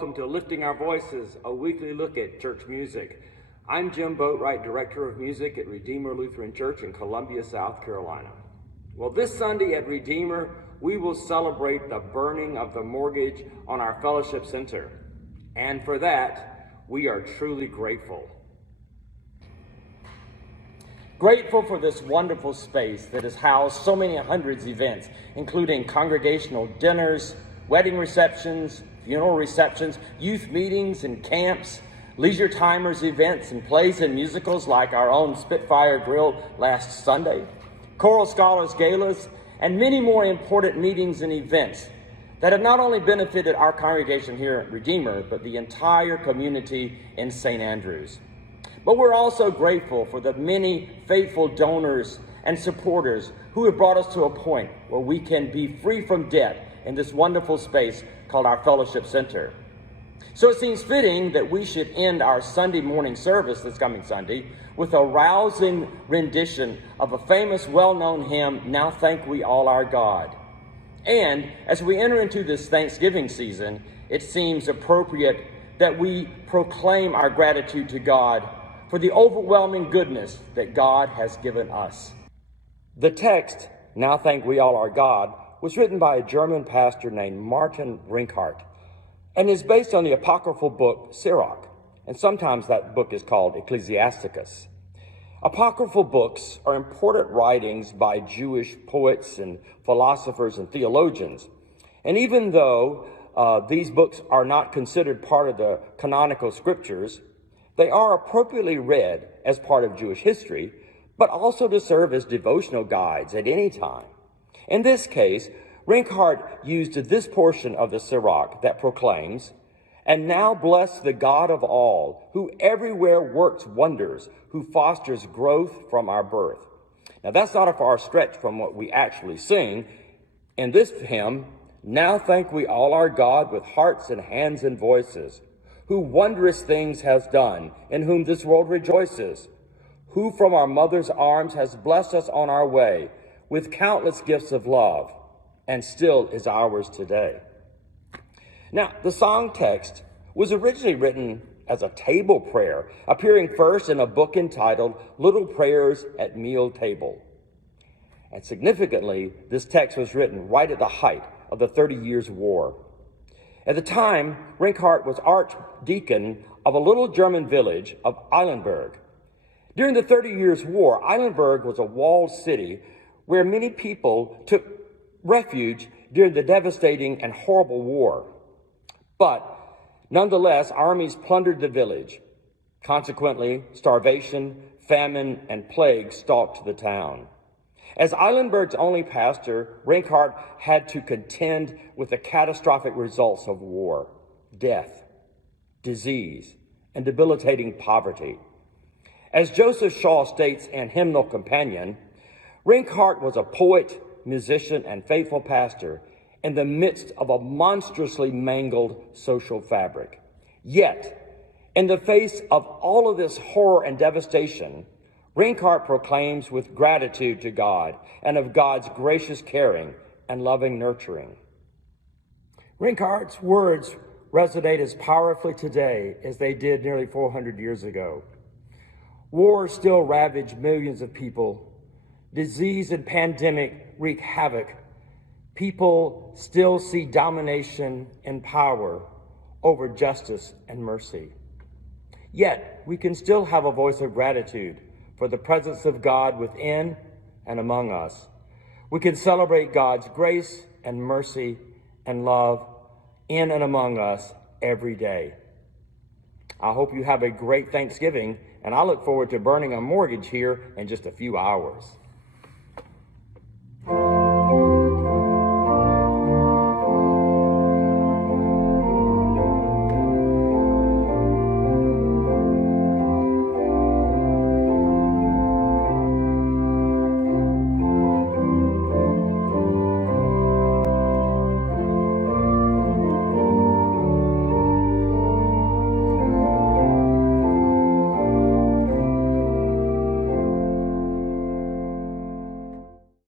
welcome to Lifting Our Voices, a weekly look at church music. I'm Jim Boatwright, Director of Music at Redeemer Lutheran Church in Columbia, South Carolina. Well, this Sunday at Redeemer, we will celebrate the burning of the mortgage on our fellowship center. And for that, we are truly grateful. Grateful for this wonderful space that has housed so many hundreds of events, including congregational dinners, wedding receptions, funeral receptions, youth meetings and camps, leisure timers events and plays and musicals like our own Spitfire Grill last Sunday, choral scholars galas, and many more important meetings and events that have not only benefited our congregation here at Redeemer, but the entire community in St. Andrews. But we're also grateful for the many faithful donors and supporters who have brought us to a point where we can be free from debt in this wonderful space called our Fellowship Center. So it seems fitting that we should end our Sunday morning service this coming Sunday with a rousing rendition of a famous, well-known hymn, Now Thank We All Our God. And as we enter into this Thanksgiving season, it seems appropriate that we proclaim our gratitude to God for the overwhelming goodness that God has given us. The text, Now Thank We All Our God, was written by a German pastor named Martin Rinkhart and is based on the apocryphal book Sirach, and sometimes that book is called Ecclesiasticus. Apocryphal books are important writings by Jewish poets and philosophers and theologians, and even though these books are not considered part of the canonical scriptures, they are appropriately read as part of Jewish history, but also to serve as devotional guides at any time. In this case, Rinkhart used this portion of the Sirach that proclaims, "And now bless the God of all, who everywhere works wonders, who fosters growth from our birth." Now that's not a far stretch from what we actually sing in this hymn, "Now thank we all our God with hearts and hands and voices, who wondrous things has done, in whom this world rejoices, who from our mother's arms has blessed us on our way, with countless gifts of love, and still is ours today." Now, the song text was originally written as a table prayer, appearing first in a book entitled Little Prayers at Meal Table. And significantly, this text was written right at the height of the 30 Years' War. At the time, Rinkhart was archdeacon of a little German village of Eilenburg. During the 30 Years' War, Eilenburg was a walled city where many people took refuge during the devastating and horrible war. But nonetheless, armies plundered the village. Consequently, starvation, famine, and plague stalked the town. As Eilenburg's only pastor, Rinkhart had to contend with the catastrophic results of war, death, disease, and debilitating poverty. As Joseph Shaw states in Hymnal Companion, Rinkhart was a poet, musician, and faithful pastor in the midst of a monstrously mangled social fabric. Yet, in the face of all of this horror and devastation, Rinkhart proclaims with gratitude to God and of God's gracious caring and loving nurturing. Rinkhart's words resonate as powerfully today as they did nearly 400 years ago. Wars still ravage millions of people. Disease and pandemic wreak havoc. People still see domination and power over justice and mercy. Yet, we can still have a voice of gratitude for the presence of God within and among us. We can celebrate God's grace and mercy and love in and among us every day. I hope you have a great Thanksgiving, and I look forward to burning a mortgage here in just a few hours.